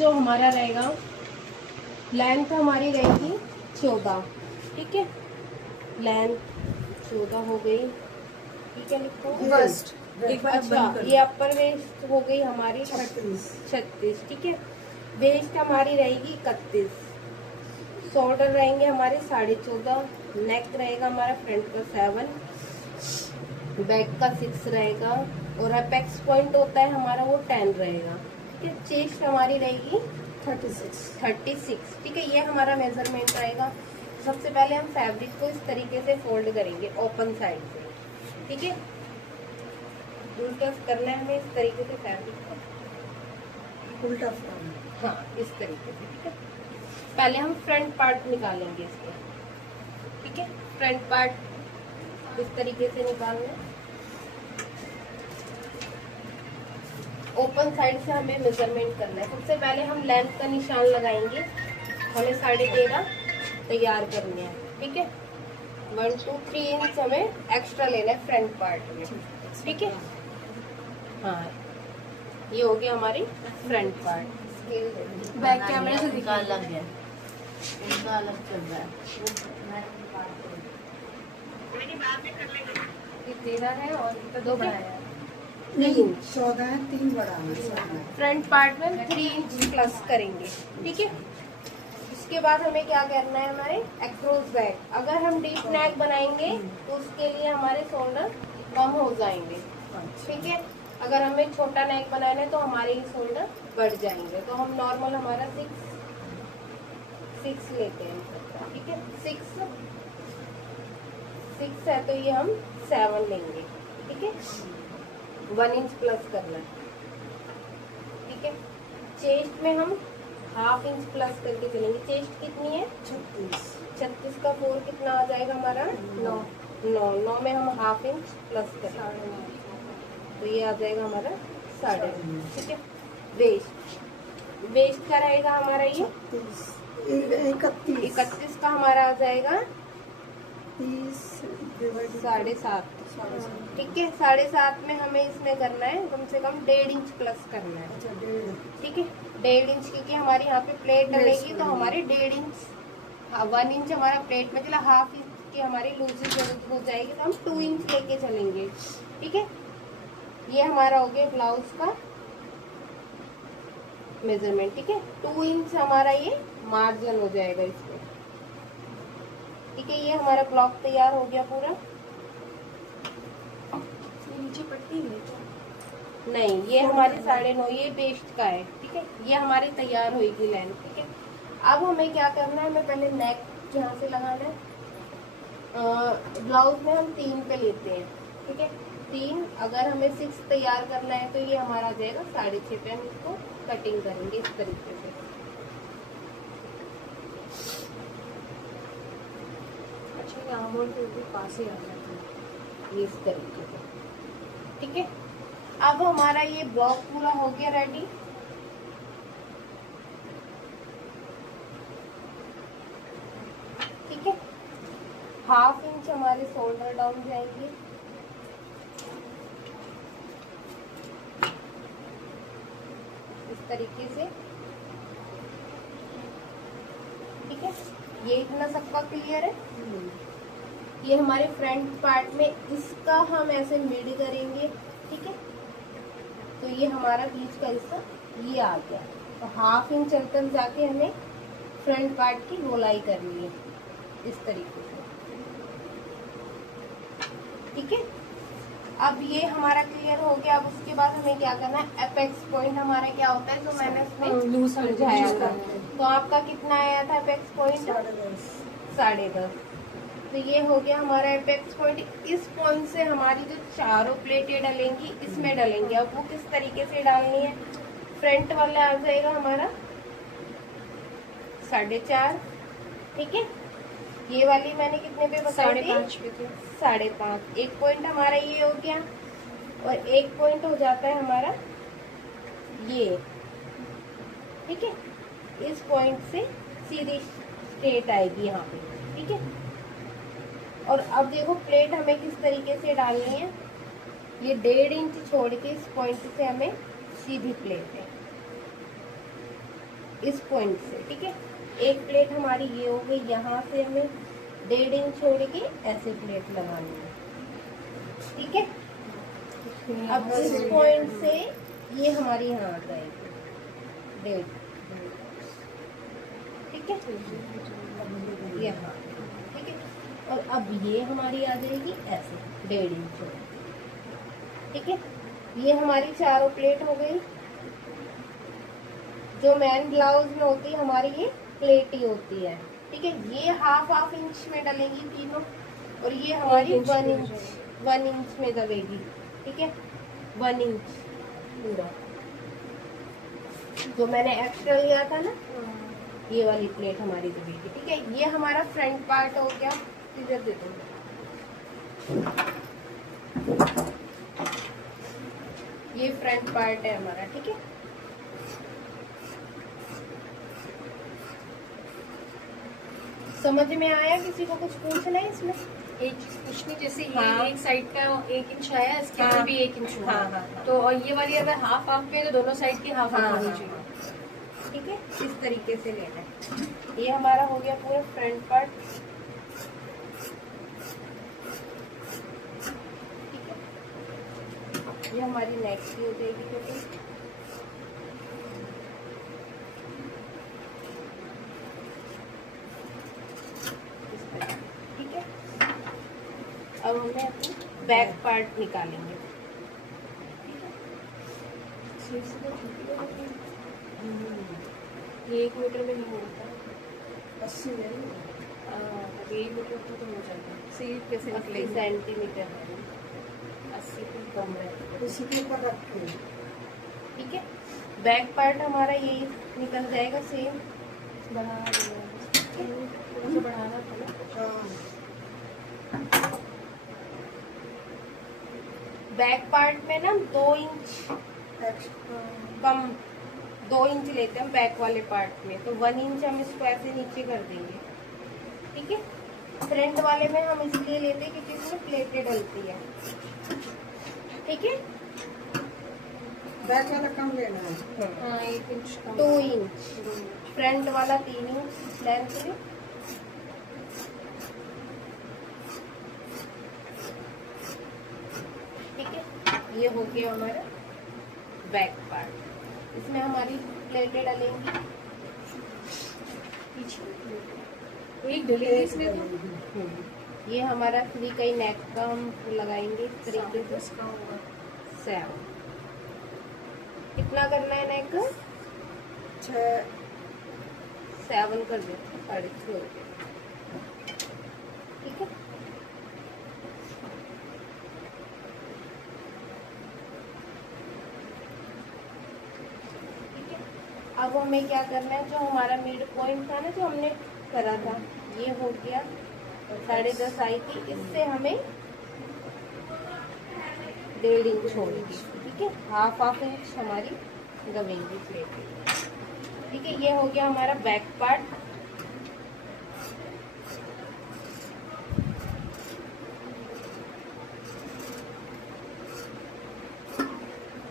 जो हमारा रहेगा, लेंथ हमारी रहेगी 14, ठीक है। लेंथ 14 हो गई, ठीक है। लिखो फर्स्ट एक बार अच्छा, ये अपर वेस्ट हो गई हमारी 36, ठीक है। वेस्ट हमारी रहेगी 31, शोल्डर रहेंगे हमारे 14.5, नेक रहेगा हमारा फ्रंट का 7, बैक का 6 रहेगा, और अपेक्स पॉइंट होता है हमारा वो 10 रहेगा, ठीक है। चेस्ट हमारी रहेगी 36, ठीक है। ये हमारा मेजरमेंट आएगा। सबसे पहले हम फैब्रिक को इस तरीके से फोल्ड करेंगे ओपन साइड से, ठीक है। उल्टा करना है हमें इस तरीके से फैब्रिक को, उल्टा, हाँ इस तरीके से, ठीक है। पहले हम फ्रंट पार्ट निकालेंगे इसके, ठीक है। फ्रंट पार्ट इस तरीके से निकालना है। ओपन साइड से हमें मेजरमेंट करना है। सबसे पहले हम लेंथ का निशान लगाएंगे, हमें 13.5 तैयार करने हैं, ठीक है। 1 2 3 इंच हमें एक्स्ट्रा लेना है फ्रंट पार्ट में, ठीक है। हाँ, ये हो गया हमारी फ्रंट पार्ट। बैक कैमरे से दिखा अलग है, इनका अलग चल रहा है। तेरा है और तो 2 बढ़ाया है, नहीं 14 है, 3 बड़ा है। फ्रंट पार्ट में 3 इंच प्लस करेंगे, ठीक है। उसके बाद हमें क्या करना है, हमारे अक्रॉस बैक, अगर हम डीप नेक बनाएंगे तो उसके लिए हमारे शोल्डर कम हो जाएंगे, ठीक है। अगर हमें छोटा नेक बनाना है तो हमारे ये शोल्डर बढ़ जाएंगे। तो हम नॉर्मल हमारा 6 लेते हैं, ठीक है। 6 है तो ये हम 7 लेंगे, ठीक है। 1 इंच प्लस करना है, ठीक है। चेस्ट में हम ½ इंच प्लस करके चलेंगे। चेस्ट कितनी है 36 का 4 कितना आ जाएगा हमारा 9 में हम ½ इंच प्लस करेंगे तो ये आ जाएगा हमारा 9.5, ठीक है। वेस्ट का रहेगा हमारा ये 31 का हमारा आ जाएगा 7.5, ठीक है। 7.5 में हमें इसमें करना है कम से कम 1.5 इंच प्लस करना है, ठीक है। 1.5 इंच, क्योंकि हमारी यहाँ पे प्लेट डलेगी तो हमारी 1.5 इंच, 1 इंच हमारा प्लेट में चला, ½ इंच की हमारी लूज हो जाएगी तो हम 2 इंच लेके चलेंगे, ठीक है। ये हमारा हो गया ब्लाउज का मेजरमेंट, ठीक है। 2 इंच हमारा ये मार्जिन हो जाएगा इसमें, ठीक है। ये हमारा ब्लॉक तैयार हो गया पूरा। नीचे पट्टी नहीं, ये हमारी 9.5 ये वेस्ट का है, ठीक है। ये हमारी तैयार होगी लेंथ, ठीक है। अब हमें क्या करना है, हमें पहले नेक यहाँ से लगाना है। ब्लाउज में हम 3 पे लेते हैं, ठीक है। 3, अगर हमें 6 तैयार करना है तो ये हमारा आ जाएगा 6.5 पे। हम इसको कटिंग करेंगे इस तरीके से, अच्छा, यहाँ बोल के पास ही आ जाता है, ये इस तरीके से, ठीक है। अब हमारा ये ब्लॉक पूरा हो गया रेडी। ठीक है, ½ इंच हमारे शोल्डर डाउन जाएंगे, इस तरीके से, ठीक है। ये इतना सबका क्लियर है। ये हमारे फ्रंट पार्ट में इसका हम ऐसे मिड करेंगे, ठीक है। तो ये हमारा बीच का हिस्सा ये आ गया। तो ½ इंच अंतर जाके हमें फ्रंट पार्ट की गोलाई करनी है इस तरीके से, ठीक है। अब ये हमारा क्लियर हो गया। अब उसके बाद हमें क्या करना है, एपेक्स पॉइंट हमारा क्या होता है, जो मैंने उसमें समझाया था। तो आपका कितना आया था एपेक्स पॉइंट? 10.5। तो ये हो गया हमारा एपेक्स पॉइंट। इस पॉइंट से हमारी जो चारों प्लेटें डलेंगी इसमें डलेंगी। अब वो किस तरीके से डालनी है, फ्रंट वाला आ जाएगा हमारा 4.5, ठीक है। ये वाली मैंने कितने पे बताई थी? 5.5। एक पॉइंट हमारा ये हो गया और एक पॉइंट हो जाता है हमारा ये, ठीक है। इस पॉइंट से सीधी स्ट्रेट आएगी यहाँ पे, ठीक है। और अब देखो प्लेट हमें किस तरीके से डालनी है, ये 1.5 इंच छोड़ के इस पॉइंट से हमें सीधी प्लेट है, इस पॉइंट से, ठीक है। एक प्लेट हमारी ये हो गई, यहाँ से हमें 1.5 इंच छोड़ के ऐसे प्लेट लगानी है, ठीक है। अब इस पॉइंट से ये हमारी यहाँ आ जाएगी 1.5, ठीक है, यहाँ, ठीक है। और अब ये हमारी आ जाएगी ऐसे 1.5 इंच, ठीक है। ये हमारी चारों प्लेट हो गई। जो मैन ब्लाउज में होती है हमारी ये प्लेट ही होती है, ठीक है। ये हाफ इंच में डलेंगी तीनों, और ये हमारी 1 इंच में दबेगी, ठीक है। 1 इंच पूरा जो मैंने एक्स्ट्रा लिया था ना, ये वाली प्लेट हमारी दबेगी, ठीक है। ये हमारा फ्रंट पार्ट हो गया। इधर दे दो, ये फ्रंट पार्ट है हमारा, ठीक है। समझ में आया? किसी को कुछ पूछना है इसमें? एक कुछ नहीं, जैसे ये हाँ। एक साइड का 1 इंच आया, इसके अंदर हाँ। भी 1 इंच हुआ। हाँ, हाँ। तो और ये वाली अगर हाफ पे तो दोनों साइड की हाफ हाँ, होनी हाँ, चाहिए। ठीक है, इस तरीके से लेना है। ये हमारा हो गया पूरा फ्रंट पार्ट, ठीक है। ये हमारी नेक की हो जाएगी टोटल। ठीक है, अब हमें अपनी बैक पार्ट निकालेंगे। ये 1 मीटर में नहीं होता। 80 में अभी 1 मीटर तो हो जाता है। सीट कैसे 80 निकलेगी? सेंटीमीटर, 80 पे कम है। इसी के ऊपर रखे। ठीक है। बैक पार्ट हमारा ये निकल जाएगा सेम। बढ़ा देना, थोड़ा सा बढ़ाना था ना। बैक पार्ट में ना 2 इंच कम, 2 इंच लेते हैं बैक वाले पार्ट में, तो 1 इंच हम इसको ऐसे नीचे कर देंगे, ठीक है। फ्रंट वाले में हम इसलिए लेते हैं क्योंकि इसमें प्लेटें डलती है, ठीक है। बैक वाला कम लेना है। हाँ, 1 इंच कम। 2 इंच, फ्रंट वाला 3 इंच लेंथ में। ठीक है, ये हो गया हमारा बैक पार्ट। इसमें हमारी प्लेटें डलेंगी पीछे एक डलेगी इसमें तो। ये हमारा फ्री कई नेक का हम लगाएंगे इस तरीके से। इसका होगा 7 कितना करना है नेक? 7 कर दो, 6.5 हो गया, ठीक है। ठीक है, अब हमें क्या करना है, जो हमारा मिड पॉइंट था ना जो हमने करा था, ये हो गया 10.5 आई थी, इससे हमें 1.5 इंच छोड़ेगी, ठीक है। हाफ इंच हमारी दबेंगी प्लेट, ठीक है। ये हो गया हमारा बैक पार्ट।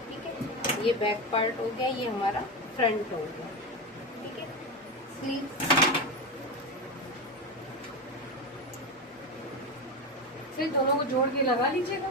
ठीक है, ये बैक पार्ट हो गया, ये हमारा फ्रंट हो गया, ठीक है। स्लीव्स फिर दोनों को जोड़ के लगा लीजिएगा।